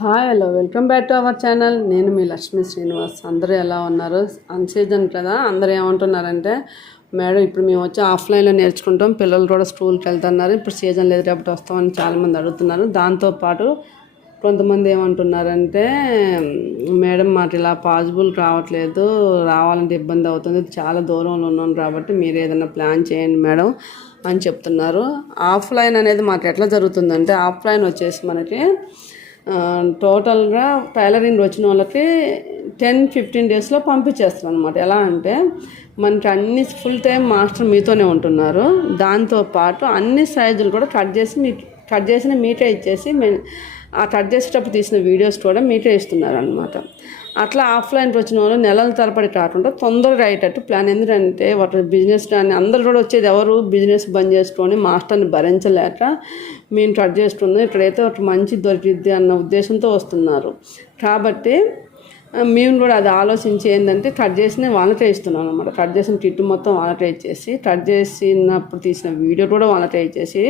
Hi hello welcome back to our channel నేను మీ లక్ష్మీ శ్రీనివాస్. అందరూ ఎలా ఉన్నారు? అన్ సీజన్ కదా? అందరూ ఏమంటున్నారంటే మేడం ఇప్పుడు మేము వచ్చి ఆఫ్లైన్లో నేర్చుకుంటాం. పిల్లలు కూడా స్కూల్కి వెళ్తున్నారు. ఇప్పుడు సీజన్ లేదు రేపటి వస్తామని చాలామంది అడుగుతున్నారు. దాంతోపాటు కొంతమంది ఏమంటున్నారంటే మేడం మాకు ఇలా పాసిబుల్ రావట్లేదు. రావాలంటే ఇబ్బంది అవుతుంది. చాలా దూరంలో ఉన్నాం కాబట్టి మీరు ఏదైనా ప్లాన్ చేయండి మేడం అని చెప్తున్నారు. ఆఫ్లైన్ అనేది మాకు ఎట్లా జరుగుతుందంటే ఆఫ్లైన్ వచ్చేసి మనకి టోటల్గా టైలరింగ్ వచ్చిన వాళ్ళకి టెన్ ఫిఫ్టీన్ డేస్లో పంపించేస్తాం అనమాట ఎలా అంటే మనకి అన్ని ఫుల్ టైం మాస్టర్ మీతోనే ఉంటున్నారు. దాంతోపాటు అన్ని సైజులు కూడా కట్ చేసి మీ కట్ చేసిన మీటే ఇచ్చేసి మే- ఆ కట్ చేసేటప్పుడు తీసిన వీడియోస్ కూడా మీటే ఇస్తున్నారు అనమాట అట్లా ఆఫ్లైన్కి వచ్చిన వాళ్ళు నెలల తరబడి కాకుండా తొందరగా అయ్యేటట్టు ప్లాన్. ఎందుకంటే వాటి బిజినెస్ కానీ అందరు కూడా వచ్చేది ఎవరు బిజినెస్ బంద్ చేసుకొని మాస్టర్ని భరించలేక మేము కట్ చేసుకుందాం ఇక్కడైతే ఒకటి మంచి దొరికిద్ది అన్న ఉద్దేశంతో వస్తున్నారు. కాబట్టి మేము కూడా అది ఆలోచించి ఏంటంటే కట్ చేసిన వాళ్ళకే ఇస్తున్నాం అనమాట కట్ చేసిన కిట్ మొత్తం వాళ్ళకే ఇచ్చేసి కట్ చేసినప్పుడు తీసిన వీడియో కూడా వాళ్ళకే ఇచ్చేసి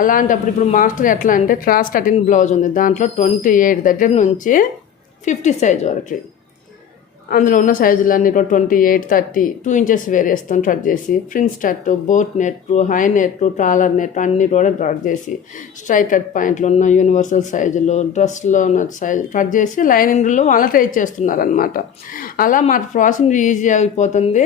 అలాంటప్పుడు ఇప్పుడు మాస్టర్ ఎట్లా అంటే క్రాస్ కటింగ్ బ్లౌజ్ ఉంది. దాంట్లో ట్వంటీ ఎయిట్ దగ్గర నుంచి ఫిఫ్టీ సైజ్ వరకు అందులో ఉన్న సైజులన్నీ కూడా twenty eight thirty two inches వేరేస్తాం cut చేసి prince cut boat net high net trawler net అన్నీ కూడా కట్ చేసి స్ట్రైట్ కట్ పాయింట్లు ఉన్న యూనివర్సల్ సైజులు డ్రెస్లో ఉన్న సైజు కట్ చేసి లైనింగ్లో వాళ్ళకే ట్రై చేస్తున్నారనమాట అలా మా ప్రాసెస్ ఈజీ అయిపోతుంది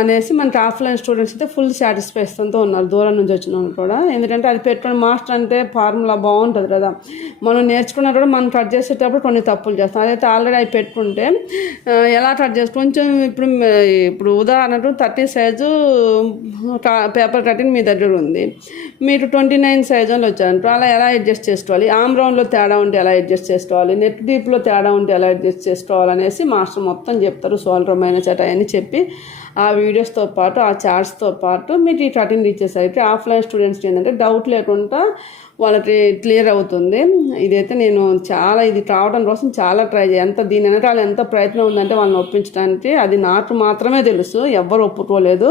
అనేసి మనకి ఆఫ్లైన్ స్టూడెంట్స్ అయితే ఫుల్ సాటిస్ఫాక్షన్తో ఉన్నారు దూరం నుంచి వచ్చిన వాళ్ళు కూడా. ఎందుకంటే అది పెట్టుకుని మాస్టర్ అంటే ఫార్ములా బాగుంటుంది కదా. మనం నేర్చుకున్నా కూడా మనం కట్ చేసేటప్పుడు కొన్ని తప్పులు చేస్తాం. అదైతే ఆల్రెడీ అవి పెట్టుకుంటే ఎలా కట్ చేసి కొంచెం ఇప్పుడు ఇప్పుడు ఉదాహరణకు థర్టీ సైజు పేపర్ కటింగ్ మీ దగ్గర ఉంది. మీరు ట్వంటీ నైన్ సైజులో వచ్చారంటారు అలా ఎలా అడ్జస్ట్ చేసుకోవాలి? ఆమ్ రౌండ్లో తేడా ఉంటే ఎలా అడ్జస్ట్ చేసుకోవాలి? నెట్ డీప్లో తేడా ఉంటే ఎలా అడ్జస్ట్ చేసుకోవాలనేసి మాస్టర్ మొత్తం చెప్తారు సోల్డర్ మైనస్ అట అని చెప్పి ఆ వీడియోస్తో పాటు ఆ చార్ట్స్తో పాటు మీకు ఈ కటింగ్ ఇచ్చేసరికి ఆఫ్లైన్ స్టూడెంట్స్కి ఏంటంటే డౌట్ లేకుండా వాళ్ళకి క్లియర్ అవుతుంది. ఇదైతే నేను చాలా ఇది కావడం కోసం చాలా ట్రై చేయాలి ఎంత దీని వెనకాల ఎంత ప్రయత్నం ఉందంటే వాళ్ళని ఒప్పించడానికి అది నాకు మాత్రమే తెలుసు. ఎవ్వరు ఒప్పుకోలేదు.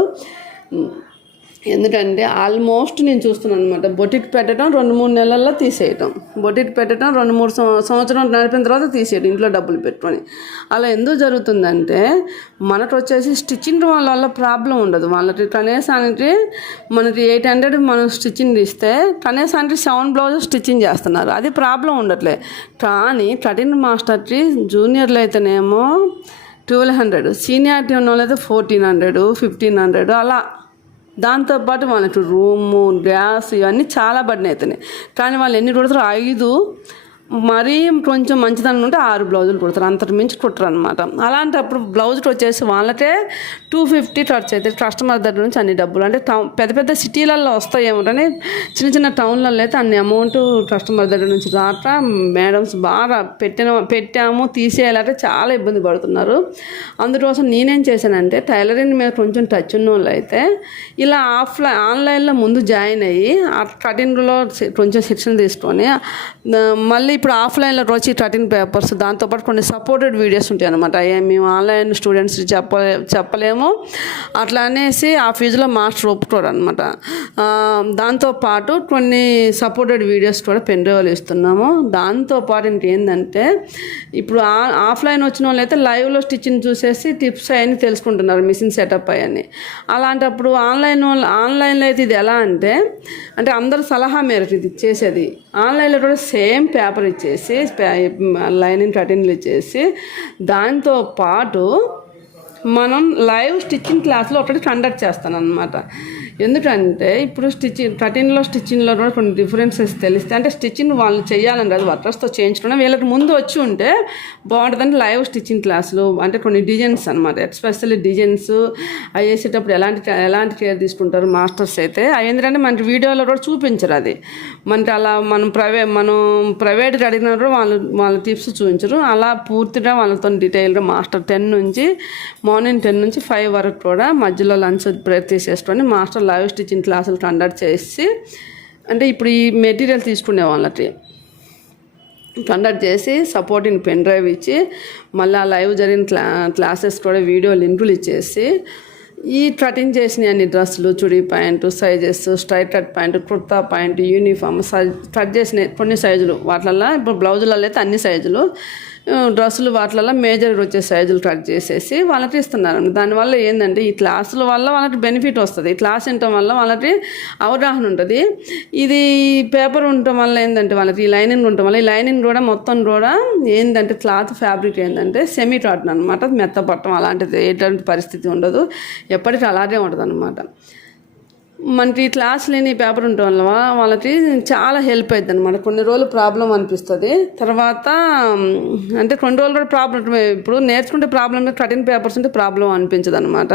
ఎందుకంటే ఆల్మోస్ట్ నేను చూస్తున్నాను అనమాట బొటిక్ పెట్టడం రెండు మూడు నెలల్లో తీసేయటం. బొటిక్ పెట్టడం రెండు మూడు సంవత్సరం నడిపిన తర్వాత తీసేయడం ఇంట్లో డబ్బులు పెట్టుకొని. అలా ఎందుకు జరుగుతుందంటే మనకు వచ్చేసి స్టిచ్చింగ్ వాళ్ళ వల్ల ప్రాబ్లం ఉండదు. వాళ్ళకి కనీసానికి మనకి ఎయిట్ హండ్రెడ్ మనం స్టిచ్చింగ్ ఇస్తే కనీసానికి సెవెన్ బ్లౌజ్ స్టిచ్చింగ్ చేస్తున్నారు. అది ప్రాబ్లం ఉండట్లే. కానీ కటింగ్ మాస్టర్కి జూనియర్లు అయితేనేమో ట్వెల్వ్ హండ్రెడ్ సీనియారిటీ ఉన్న వాళ్ళైతే ఫోర్టీన్ హండ్రెడ్ ఫిఫ్టీన్ హండ్రెడ్ అలా. దాంతోపాటు వాళ్ళకి రూము గ్యాస్ ఇవన్నీ చాలా బడిన అవుతున్నాయి కానీ వాళ్ళు ఎన్ని రోజులు? ఐదు మరీ కొంచెం మంచిదని ఉంటే ఆరు బ్లౌజులు కుడతారు. అంతకు మించి కుట్టరు అనమాట అలాంటప్పుడు బ్లౌజ్కి వచ్చేసి వాళ్ళకే టూ ఫిఫ్టీ ఖర్చు అవుతుంది కస్టమర్ దగ్గర నుంచి అన్ని డబ్బులు. అంటే టౌన్ పెద్ద పెద్ద సిటీలలో వస్తాయి కానీ చిన్న చిన్న టౌన్లలో అయితే అన్ని అమౌంట్ కస్టమర్ దగ్గర నుంచి రాక మేడమ్స్ బాగా పెట్టిన పెట్టాము తీసేయాలంటే చాలా ఇబ్బంది పడుతున్నారు. అందుకోసం నేనేం చేశానంటే టైలరింగ్ మీద కొంచెం టచ్ ఉన్న వాళ్ళు అయితే ఇలా ఆఫ్లైన్ ఆన్లైన్లో ముందు జాయిన్ అయ్యి ఆ కటింగ్లో కొంచెం శిక్షణ తీసుకొని మళ్ళీ ఇప్పుడు ఆఫ్లైన్లో వచ్చి కటింగ్ పేపర్స్ దాంతోపాటు కొన్ని సపోర్టెడ్ వీడియోస్ ఉంటాయి అనమాట మేము ఆన్లైన్ స్టూడెంట్స్ చెప్పలే చెప్పలేము. అట్లా అనేసి ఆ ఫీజులో మాస్టర్ ఒప్పుకోరు అనమాట దాంతోపాటు కొన్ని సపోర్టెడ్ వీడియోస్ కూడా పెన్డ్రైవ్లు ఇస్తున్నాము. దాంతోపాటు ఇంకేంటంటే ఇప్పుడు ఆ- ఆఫ్లైన్ వచ్చిన వాళ్ళు అయితే లైవ్లో స్టిచ్చింగ్ చూసేసి టిప్స్ అవన్నీ తెలుసుకుంటున్నారు మిషన్ సెటప్ అవన్నీ. అలాంటప్పుడు ఆన్లైన్ వాళ్ళు ఆన్లైన్లో అయితే ఇది ఎలా అంటే అంటే అందరు సలహా మేరకు ఇది చేసేది. ఆన్లైన్లో కూడా సేమ్ పేపర్ ఇచ్చేసి లైనింగ్ కటింగ్లు ఇచ్చేసి దాంతో పాటు మనం లైవ్ స్టిచ్చింగ్ క్లాస్లో ఒకటి కండక్ట్ చేస్తాను అనమాట ఎందుకంటే ఇప్పుడు స్టిచ్చింగ్ కటింగ్లో స్టిచ్చింగ్లో కూడా కొన్ని డిఫరెన్సెస్ తెలిస్తే అంటే స్టిచ్చింగ్ వాళ్ళు చేయాలని కాదు వర్కర్స్తో చేయించుకున్నా వీళ్ళకి ముందు వచ్చి ఉంటే బాగుంటుందంటే లైవ్ స్టిచ్చింగ్ క్లాసులు అంటే కొన్ని డిజైన్స్ అనమాట ఎక్స్పెషల్లీ డిజైన్స్ అవి వేసేటప్పుడు ఎలాంటి ఎలాంటి కేర్ తీసుకుంటారు మాస్టర్స్ అయితే అవి ఎందుకంటే మనకి వీడియోలో కూడా చూపించరు అది. మనకి అలా మనం ప్రైవే మనం ప్రైవేట్గా అడిగినప్పుడు వాళ్ళు వాళ్ళ టిప్స్ చూపించరు. అలా పూర్తిగా వాళ్ళతో డీటెయిల్గా మాస్టర్ టెన్ నుంచి మార్నింగ్ టెన్ నుంచి ఫైవ్ వరకు కూడా మధ్యలో లంచ్ బ్రేక్ తీసేసుకొని మాస్టర్ లైవ్ స్టిచ్చింగ్ క్లాసులు కండక్ట్ చేసి అంటే ఇప్పుడు ఈ మెటీరియల్ తీసుకునే వాళ్ళకి కండక్ట్ చేసి సపోర్టింగ్ పెన్ డ్రైవ్ ఇచ్చి మళ్ళీ ఆ లైవ్ జరిగిన క్లా క్లాసెస్ కూడా వీడియో లింకులు ఇచ్చేసి ఈ కటింగ్ చేసిన అన్ని డ్రెస్సులు chudi pant sizes straight cut pant kurta pant uniform size cut చేసిన కొన్ని సైజులు. వాటిలల్లో ఇప్పుడు బ్లౌజులలో అయితే అన్ని సైజులు. డ్రెస్సులు వాటిలలో మేజర్ వచ్చే సైజులు కట్ చేసేసి వాళ్ళకి ఇస్తున్నారు. దానివల్ల ఏంటంటే ఈ క్లాసుల వల్ల వాళ్ళకి బెనిఫిట్ వస్తుంది. ఈ క్లాస్ వినటం వల్ల వాళ్ళకి అవగాహన ఉంటుంది. ఇది పేపర్ ఉండటం వల్ల ఏంటంటే వాళ్ళకి ఈ లైనింగ్ ఉండటం వల్ల ఈ లైనింగ్ కూడా మొత్తం కూడా ఏంటంటే క్లాత్ ఫ్యాబ్రిక్ ఏంటంటే సెమీ కాటన్ అనమాట మెత్తపట్టం అలాంటిది ఎటువంటి పరిస్థితి ఉండదు. ఎప్పటికీ అలాగే ఉంటుంది అనమాట మనకి క్లాస్ లేని పేపర్ ఉండటం వల్ల వాళ్ళకి చాలా హెల్ప్ అవుతుంది అనమాట కొన్ని రోజులు ప్రాబ్లం అనిపిస్తుంది. తర్వాత అంటే కొన్ని రోజులు కూడా ప్రాబ్లం ఇప్పుడు నేర్చుకుంటే ప్రాబ్లం కఠిన పేపర్స్ ఉంటే ప్రాబ్లం అనిపించదు అనమాట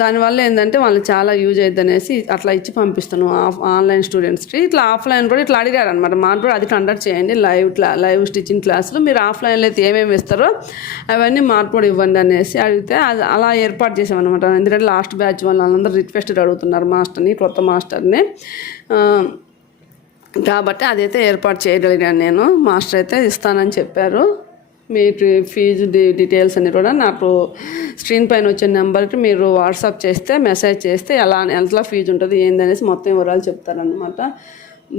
దానివల్ల ఏంటంటే వాళ్ళు చాలా యూజ్ అవుతుంది అనేసి అట్లా ఇచ్చి పంపిస్తాను ఆఫ్ ఆన్లైన్ స్టూడెంట్స్కి. ఇట్లా ఆఫ్లైన్ కూడా ఇట్లా అడిగారు అనమాట మాకు కూడా అది కండక్ట్ చేయండి. లైవ్ క్లా లైవ్ స్టిచ్చింగ్ క్లాసులు. మీరు ఆఫ్లైన్లో అయితే ఏమేమి ఇస్తారో అవన్నీ మార్పుడు కూడా ఇవ్వండి అనేసి అడిగితే అది అలా ఏర్పాటు చేసామన్నమాట ఎందుకంటే లాస్ట్ బ్యాచ్ వాళ్ళందరూ రిక్వెస్టెడ్ అడుగుతున్నారు మాస్టర్ని కొత్త మాస్టర్ని. కాబట్టి అదైతే ఏర్పాటు చేయగలిగాను నేను. మాస్టర్ అయితే ఇస్తానని చెప్పారు. మీకు ఫీజు డీ డీటెయిల్స్ అన్నీ కూడా నాకు స్క్రీన్ పైన వచ్చే నెంబర్కి మీరు వాట్సాప్ చేస్తే మెసేజ్ చేస్తే ఎలా ఎంత ఫీజు ఉంటుంది ఏందనేసి మొత్తం వివరాలు చెప్తారనమాట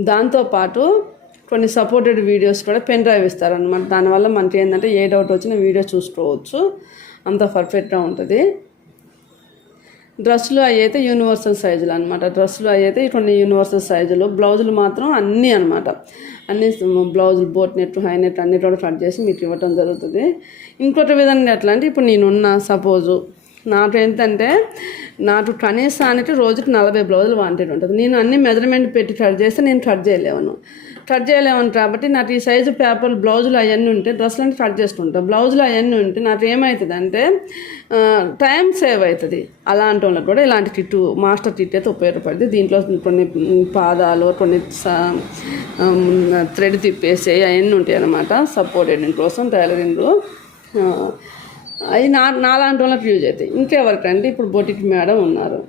దాంతోపాటు కొన్ని సపోర్టెడ్ వీడియోస్ కూడా పెన్ డ్రైవ్ ఇస్తారనమాట దానివల్ల మనకి ఏంటంటే ఏ డౌట్ వచ్చినా వీడియో చూసుకోవచ్చు. అంత పర్ఫెక్ట్గా ఉంటుంది. డ్రెస్సులు అవి అయితే యూనివర్సల్ సైజులు అనమాట డ్రెస్సులు అవి అయితే కొన్ని యూనివర్సల్ సైజులు బ్లౌజులు మాత్రం అన్నీ అనమాట అన్ని బ్లౌజులు బోట్ నెట్ హై నెట్ అన్ని కూడా కట్ చేసి మీకు ఇవ్వటం జరుగుతుంది. ఇంకొక విధంగా ఎట్లా అంటే ఇప్పుడు నేనున్న సపోజు నాకు ఏంటంటే నాకు కనీసానికి రోజుకి నలభై బ్లౌజులు వాంటెడ్ ఉంటుంది. నేను అన్ని మెజర్మెంట్ పెట్టి కట్ చేస్తే నేను కట్ చేయలేవను కట్ చేయలేము కాబట్టి నాకు ఈ సైజు పేపర్ బ్లౌజులు అవన్నీ ఉంటే డ్రెస్సులు అంటే కట్ చేసుకుంటాను బ్లౌజులు అవన్నీ ఉంటే నాకు ఏమవుతుంది అంటే టైం సేవ్ అవుతుంది అలాంటి వాళ్ళకి కూడా ఇలాంటి కిట్టు మాస్టర్ కిట్ అయితే ఉపయోగపడుతుంది దీంట్లో కొన్ని పాదాలు కొన్ని థ్రెడ్ తిప్పేసి అవన్నీ ఉంటాయి అన్నమాట. సపోర్టెడ్ కోసం టైలరింగ్ అవి నా నాలాంటి వాళ్ళకి యూజ్ అవుతాయి. ఇంకెవరికంటే ఇప్పుడు బొటిక్ మేడం ఉన్నారు.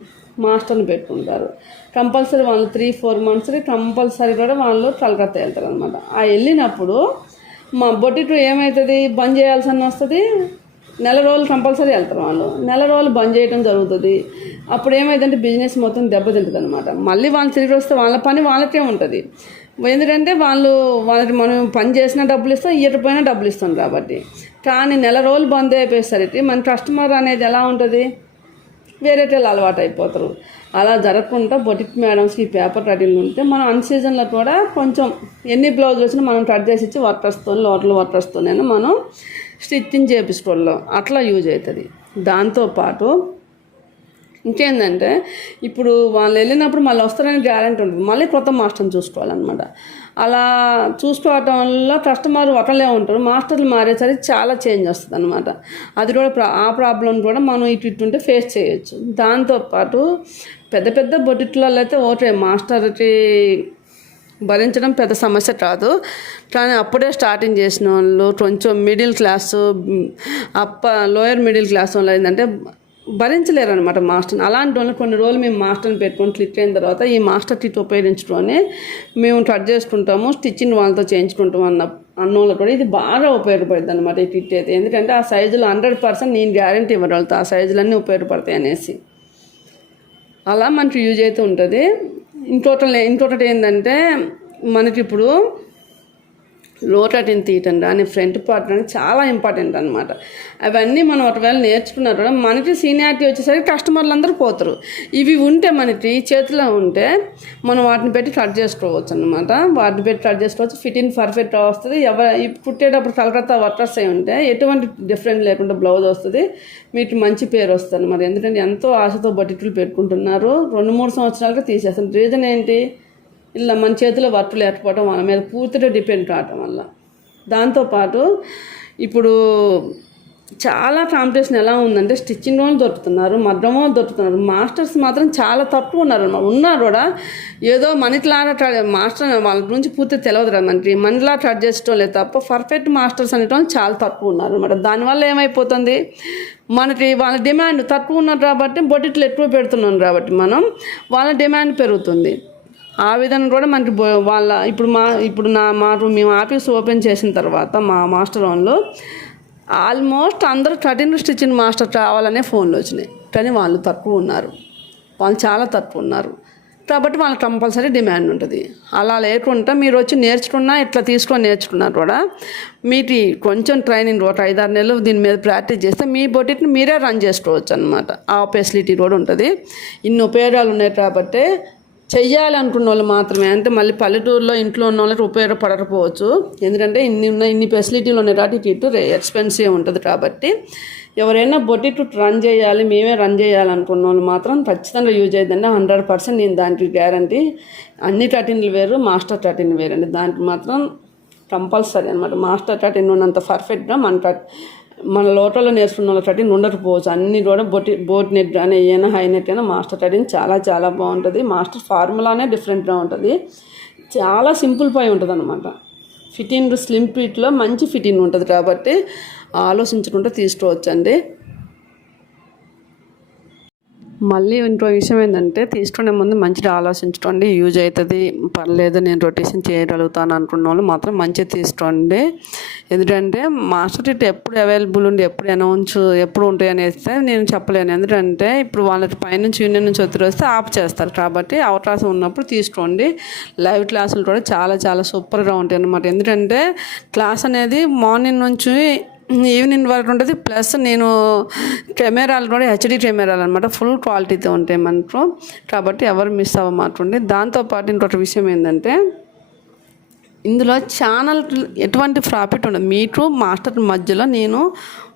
మాస్టర్ని పెట్టుకుంటారు. కంపల్సరీ వాళ్ళు త్రీ ఫోర్ మంత్స్కి కంపల్సరీ కూడా వాళ్ళు కలకత్తా వెళ్తారు అనమాట ఆ వెళ్ళినప్పుడు మా బొటిక్ ఏమవుతుంది బంద్ చేయాల్సిన వస్తుంది? నెల రోజులు కంపల్సరీ వెళ్తారు వాళ్ళు. నెల రోజులు బంద్ చేయడం జరుగుతుంది. అప్పుడు ఏమైందంటే బిజినెస్ మొత్తం దెబ్బతింటుంది అనమాట మళ్ళీ వాళ్ళు తిరిగి వస్తే వాళ్ళ పని వాళ్ళకే ఉంటుంది. ఎందుకంటే వాళ్ళు వాళ్ళకి మనం పని చేసినా డబ్బులు ఇస్తాం ఇయ్యకపోయినా డబ్బులు ఇస్తాం కాబట్టి. కానీ నెల రోజులు బంద్ అయిపోయేసరికి మన కస్టమర్ అనేది ఎలా ఉంటుంది? వేరేటోళ్ళు అలవాటు అయిపోతారు అలా జరగకుండా బొటిక్ మేడమ్స్కి ఈ పేపర్ కటింగ్ ఉంటే మనం అన్ సీజన్లో కూడా కొంచెం ఎన్ని బ్లౌజులు వచ్చినా మనం కట్ చేసి ఇచ్చి వర్కర్స్తో లోటల్ వర్కర్స్తోనైనా మనం స్టిచ్చింగ్ చేపించుకోవడం అట్లా యూజ్ అవుతుంది. దాంతోపాటు ఇంకేందంటే ఇప్పుడు వాళ్ళు వెళ్ళినప్పుడు మళ్ళీ వస్తారని గ్యారెంటీ ఉంటుంది. మళ్ళీ కొత్త మాస్టర్ని చూసుకోవాలన్నమాట. అలా చూసుకోవటం వల్ల కస్టమర్ ఒకళ్ళే ఉంటారు. మాస్టర్లు మారేసరికి చాలా చేంజ్ వస్తుంది అనమాట అది కూడా ప్రా ఆ ప్రాబ్లం కూడా మనం ఇటు ఇటు ఉంటే ఫేస్ చేయొచ్చు. దాంతోపాటు పెద్ద పెద్ద బొటిట్లలో అయితే ఓకే మాస్టర్కి భరించడం పెద్ద సమస్య కాదు. కానీ అప్పుడే స్టార్టింగ్ చేసిన వాళ్ళు కొంచెం మిడిల్ క్లాసు అప్ప లోయర్ మిడిల్ క్లాస్ వాళ్ళు ఏంటంటే భరించలేరు అనమాట మాస్టర్ని. అలాంటి వాళ్ళు కొన్ని రోజులు మేము మాస్టర్ని పెట్టుకొని క్లిక్ అయిన తర్వాత ఈ మాస్టర్ టిట్ ఉపయోగించుకొని మేము కట్ చేసుకుంటాము స్టిచ్చింగ్ వాళ్ళతో చేయించుకుంటాం అన్న అన్న వాళ్ళు కూడా ఇది బాగా ఉపయోగపడుతుంది అనమాట ఈ కిట్ అయితే. ఎందుకంటే ఆ సైజులు హండ్రెడ్ పర్సెంట్ నేను గ్యారంటీ ఇవ్వగలుగుతా ఆ సైజులన్నీ ఉపయోగపడతాయి అనేసి. అలా మనకి యూజ్ అయితే ఉంటుంది. ఇంకోటి ఇంకొకటి ఏంటంటే మనకి ఇప్పుడు లోటటిని తీయటం దాని ఫ్రంట్ పార్ట్ అని చాలా ఇంపార్టెంట్ అనమాట అవన్నీ మనం ఒకవేళ నేర్చుకున్నారు కూడా మనకి సీనియారిటీ వచ్చేసరికి కస్టమర్లు అందరూ పోతారు. ఇవి ఉంటే మనకి చేతిలో ఉంటే మనం వాటిని పెట్టి కట్ చేసుకోవచ్చు అనమాట వాటిని పెట్టి కట్ చేసుకోవచ్చు. ఫిట్టింగ్ పర్ఫెక్ట్ వస్తుంది. ఎవరు పుట్టేటప్పుడు కుట్టేటప్పుడు కలకత్తా వర్కర్స్ అయి ఉంటే ఎటువంటి డిఫరెంట్ లేకుండా బ్లౌజ్ వస్తుంది. మీకు మంచి పేరు వస్తుంది మరి ఎందుకంటే ఎంతో ఆశతో బట్టిట్లు పెట్టుకుంటున్నారు. రెండు మూడు సంవత్సరాలుగా తీసేస్తాను రీజన్ ఏంటి? ఇలా మన చేతిలో వర్క్ లేకపోవడం వాళ్ళ మీద పూర్తిగా డిపెండ్ కావటం వల్ల. దాంతోపాటు ఇప్పుడు చాలా కాంపిటీషన్ ఎలా ఉందంటే స్టిచ్చింగ్ వాళ్ళు దొరుకుతున్నారు మగ్గం వాళ్ళు దొరుకుతున్నారు. మాస్టర్స్ మాత్రం చాలా తక్కువ ఉన్నారు ఉన్నారు కూడా ఏదో మనిట్లాగా మాస్టర్ వాళ్ళ గురించి పూర్తి తెలియదు కదా మనకి. మనలా కట్ చేసడం లేదు తప్ప పర్ఫెక్ట్ మాస్టర్స్ అనేటువంటి చాలా తక్కువ ఉన్నారు అనమాట దానివల్ల ఏమైపోతుంది? మనకి వాళ్ళ డిమాండ్ తక్కువ ఉన్నారు కాబట్టి బొట్టిట్లు ఎక్కువ పెడుతున్నాం కాబట్టి మనం వాళ్ళ డిమాండ్ పెరుగుతుంది. ఆ విధంగా కూడా మనకి వాళ్ళ ఇప్పుడు మా ఇప్పుడు నా మాకు మేము ఆఫీస్ ఓపెన్ చేసిన తర్వాత మా మాస్టర్ రూమ్లో ఆల్మోస్ట్ అందరూ కటింగ్ స్టిచ్చింగ్ మాస్టర్ కావాలనే ఫోన్లు వచ్చినాయి. కానీ వాళ్ళు తక్కువ ఉన్నారు. వాళ్ళు చాలా తక్కువ ఉన్నారు. కాబట్టి వాళ్ళకి కంపల్సరీ డిమాండ్ ఉంటుంది. అలా లేకుండా మీరు వచ్చి నేర్చుకున్నా ఇట్లా తీసుకొని నేర్చుకున్నారు కూడా మీకు కొంచెం ట్రైనింగ్ ఒక ఐదారు నెలలు దీని మీద ప్రాక్టీస్ చేస్తే మీ బొటిక్ని మీరే రన్ చేసుకోవచ్చు అనమాట ఆ ఫెసిలిటీ కూడా ఉంటుంది. ఇన్ని ఉపయోగాలు ఉన్నాయి కాబట్టి చెయ్యాలనుకున్న వాళ్ళు మాత్రమే. అంటే మళ్ళీ పల్లెటూరులో ఇంట్లో ఉన్న వాళ్ళకి ఉపయోగపడకపోవచ్చు. ఎందుకంటే ఇన్ని ఉన్న ఇన్ని ఫెసిలిటీలు ఉన్నాయి కాబట్టి ఇటు ఎక్స్పెన్సివ్ ఉంటుంది కాబట్టి ఎవరైనా బొటిక్ రన్ చేయాలి మేమే రన్ చేయాలనుకున్న వాళ్ళు మాత్రం ఖచ్చితంగా యూజ్ అయ్యిందండి హండ్రెడ్ పర్సెంట్ నేను దానికి గ్యారంటీ. అన్ని టటిన్లు వేరు మాస్టర్ టటిన్ వేరండి. దానికి మాత్రం కంపల్సరీ అనమాట మాస్టర్ టటిన్ ఉన్నంత పర్ఫెక్ట్గా మన కట్ మన లోటల్లో నేర్చుకున్న వాళ్ళ టటిన్ ఉండకపోవచ్చు. అన్ని కూడా బొటి బోట్ నెట్ కానీ ఏమైనా హై నెట్ అయినా మాస్టర్ టటిన్ చాలా చాలా బాగుంటుంది. మాస్టర్ ఫార్ములానే డిఫరెంట్గా ఉంటుంది. చాలా సింపుల్ పై ఉంటుంది అనమాట ఫిట్టింగ్ స్లిమ్ ఫిట్లో మంచి ఫిట్టింగ్ ఉంటుంది కాబట్టి ఆలోచించకుండా తీసుకోవచ్చండి. మళ్ళీ ఇంకో విషయం ఏంటంటే తీసుకునే ముందు మంచిగా ఆలోచించుకోండి యూజ్ అవుతుంది పర్లేదు నేను రొటేషన్ చేయగలుగుతాను అనుకున్న వాళ్ళు మాత్రం మంచిగా తీసుకోండి. ఎందుకంటే మాస్టర్ టిట్ ఎప్పుడు అవైలబుల్ ఉండి ఎప్పుడు అనౌన్స్ ఎప్పుడు ఉంటాయి అనేస్తే నేను చెప్పలేను. ఎందుకంటే ఇప్పుడు వాళ్ళకి పైనుంచి యూనియన్ నుంచి ఒత్తిడి వస్తే ఆఫ్ చేస్తారు. కాబట్టి అవకాశం ఉన్నప్పుడు తీసుకోండి. లైవ్ క్లాసులు కూడా చాలా చాలా సూపర్గా ఉంటాయి అన్నమాట. ఎందుకంటే క్లాస్ అనేది మార్నింగ్ నుంచి ఈవినింగ్ వరకు ఉంటుంది. ప్లస్ నేను కెమెరాలు కూడా హెచ్డి కెమెరాలు అనమాట ఫుల్ క్వాలిటీతో ఉంటాయి మనకు. కాబట్టి ఎవరు మిస్ అవ్వమాటండి దాంతోపాటు ఇంకొక విషయం ఏంటంటే ఇందులో ఛానల్ ఎటువంటి ప్రాఫిట్ ఉండదు. మీకు మాస్టర్ మధ్యలో నేను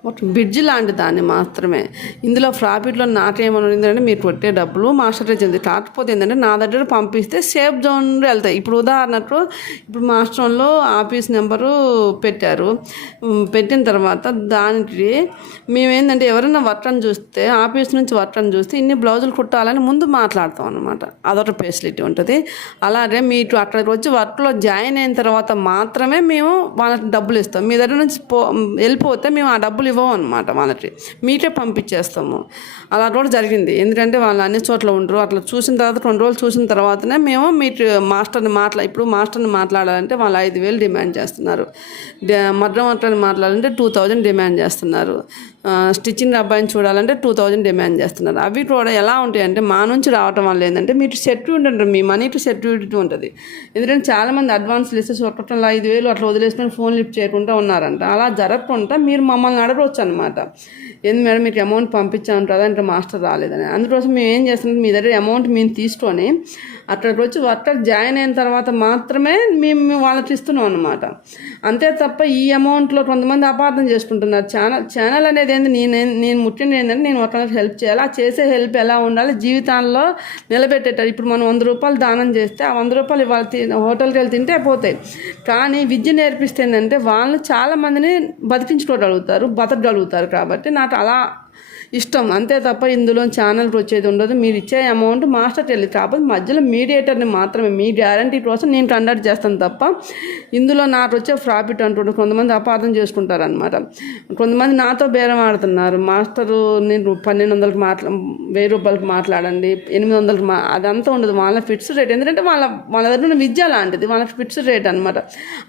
ఒక బ్రిడ్జ్ లాంటి దాన్ని మాత్రమే. ఇందులో ప్రాఫిట్లో నాకేమని ఏంటంటే మీరు కొట్టే డబ్బులు మాస్టర్ చెంది. కాకపోతే ఏంటంటే నా దగ్గర పంపిస్తే సేఫ్ జోన్ వెళ్తాయి. ఇప్పుడు ఉదాహరణకు ఇప్పుడు మాస్టర్లో ఆఫీస్ నెంబరు పెట్టారు. పెట్టిన తర్వాత దానికి మేమేంటంటే ఎవరైనా వర్కని చూస్తే ఆఫీస్ నుంచి వర్కని చూస్తే ఇన్ని బ్లౌజులు కుట్టాలని ముందు మాట్లాడతాం అనమాట అదొక ఫెసిలిటీ ఉంటుంది. అలాగే మీకు అక్కడికి వచ్చి వర్క్లో జాయిన్ అయిన తర్వాత మాత్రమే మేము వాళ్ళకి డబ్బులు ఇస్తాం. మీ దగ్గర నుంచి పో వెళ్ళిపోతే మేము ఆ డబ్బులు ఇవ్వం అనమాట వాళ్ళకి. మీకే పంపించేస్తాము. అలా కూడా జరిగింది. ఎందుకంటే వాళ్ళు అన్ని చోట్ల ఉండరు. అట్లా చూసిన తర్వాత రెండు రోజులు చూసిన తర్వాతనే మేము మీకు మాస్టర్ని మాట్లా ఇప్పుడు మాస్టర్ని మాట్లాడాలంటే వాళ్ళు ఐదు వేలు డిమాండ్ చేస్తున్నారు. మద్రం మాట్లాడి మాట్లాడాలంటే టూ థౌజండ్ డిమాండ్ చేస్తున్నారు. స్టిచ్చింగ్ అబ్బాయిని చూడాలంటే టూ థౌజండ్ డిమాండ్ చేస్తున్నారు. అవి కూడా ఎలా ఉంటాయి అంటే మా నుంచి రావటం వల్ల ఏంటంటే మీరు సెక్యూరిటీ ఉంటుంది మీ మనీ టు సెక్యూరిటీ ఉంటుంది. ఎందుకంటే చాలామంది అడ్వాన్స్ లిస్టెస్ ఒకటంలో ఐదు వేలు అట్లా వదిలేసుకొని ఫోన్ లిఫ్ట్ చేయకుండా ఉన్నారంట. అలా జరగకుండా మీరు మమ్మల్ని అడగవచ్చు అనమాట ఏంది మేడం మీకు అమౌంట్ పంపించాను కదా అంటే మాస్టర్ రాలేదని. అందుకోసం మేము ఏం చేస్తున్నాం మీ దగ్గర అమౌంట్ మేము తీసుకొని అక్కడికి వచ్చి వర్కర్ జాయిన్ అయిన తర్వాత మాత్రమే మేము వాళ్ళకి ఇస్తున్నాం అనమాట అంతే తప్ప ఈ అమౌంట్లో కొంతమంది అపార్థం చేసుకుంటున్నారు. ఛానల్ ఛానల్ అనేది ఏంది? నేను నేను ముట్టింది ఏంటంటే నేను ఒకరికి హెల్ప్ చేయాలి. ఆ చేసే హెల్ప్ ఎలా ఉండాలి? జీవితాల్లో నిలబెట్టేటారు ఇప్పుడు మనం వంద రూపాయలు దానం చేస్తే ఆ వంద రూపాయలు ఇవాళ హోటల్కి వెళ్ళి తింటే పోతాయి. కానీ విద్య నేర్పిస్తే ఏంటంటే వాళ్ళు చాలా మందిని బతికించుకోగలుగుతారు బతకగలుగుతారు కాబట్టి నాకు అలా ఇష్టం. అంతే తప్ప ఇందులో ఛానల్కి వచ్చేది ఉండదు. మీరు ఇచ్చే అమౌంట్ మాస్టర్ వెళ్ళి కాకపోతే మధ్యలో మీడియేటర్ని మాత్రమే మీ గ్యారంటీ కోసం నేను కండక్ట్ చేస్తాను తప్ప ఇందులో నాకు వచ్చే ప్రాఫిట్ అంటుండే కొంతమంది అపార్థం చేసుకుంటారు అనమాట కొంతమంది నాతో బేరం ఆడుతున్నారు. మాస్టరు నేను పన్నెండు వందలకు మాట్లా వెయ్యి రూపాయలకు మాట్లాడండి ఎనిమిది వందలకు మా అదంతా ఉండదు. వాళ్ళ ఫిక్స్ రేట్ ఎందుకంటే వాళ్ళ వాళ్ళ దగ్గర ఉన్న విద్య లాంటిది. వాళ్ళ ఫిక్స్ రేట్ అనమాట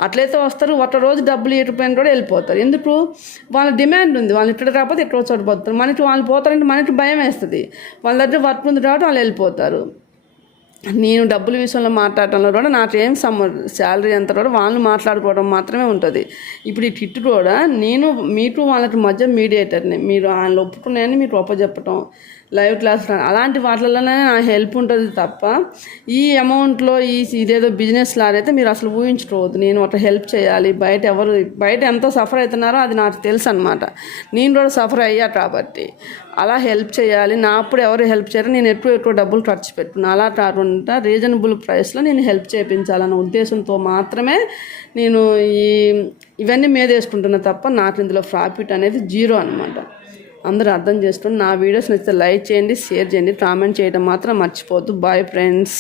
అట్లయితే వస్తారు. ఒక రోజు డబ్బులు ఇవ్వకపోయినా కూడా వెళ్ళిపోతారు. ఎందుకు? వాళ్ళ డిమాండ్ ఉంది. వాళ్ళు ఇక్కడ రాకపోతే ఎక్కడో చోటు పోతారు మనకి వాళ్ళు పోతారంటే మనకి భయం వేస్తుంది. వాళ్ళ దగ్గర వర్క్ ఉంది కాబట్టి వాళ్ళు వెళ్ళిపోతారు. నేను డబ్బుల విషయంలో మాట్లాడటంలో కూడా నాకేం సమ శాలరీ అంతా కూడా వాళ్ళు మాట్లాడుకోవడం మాత్రమే ఉంటుంది. ఇప్పుడు ఈ కిట్ కూడా నేను మీకు వాళ్ళకి మధ్య మీడియేటర్ని మీరు వాళ్ళు ఒప్పుకున్నాయని మీకు ఒప్పచెప్పటం లైవ్ క్లాస్ అలాంటి వాటిలోనే నా హెల్ప్ ఉంటుంది తప్ప ఈ అమౌంట్లో ఈ ఇదేదో బిజినెస్ లాగైతే మీరు అసలు ఊహించుకోవద్దు. నేను ఒక హెల్ప్ చేయాలి. బయట ఎవరు బయట ఎంతో సఫర్ అవుతున్నారో అది నాకు తెలుసు అనమాట నేను కూడా సఫర్ అయ్యా కాబట్టి. అలా హెల్ప్ చేయాలి. నా అప్పుడు ఎవరు హెల్ప్ చేయరు. నేను ఎక్కువ ఎక్కువ డబ్బులు ఖర్చు పెట్టుకున్నాను అలా కాకుండా రీజనబుల్ ప్రైస్లో నేను హెల్ప్ చేయించాలన్న ఉద్దేశంతో మాత్రమే నేను ఈ ఇవన్నీ మీద వేసుకుంటున్నా తప్ప నాకు ఇందులో ప్రాఫిట్ అనేది జీరో అనమాట అందరూ అర్థం చేసుకోండి. నా వీడియోస్ నచ్చితే లైక్ చేయండి షేర్ చేయండి కామెంట్ చేయడం మాత్రం మర్చిపోవద్దు. Bye friends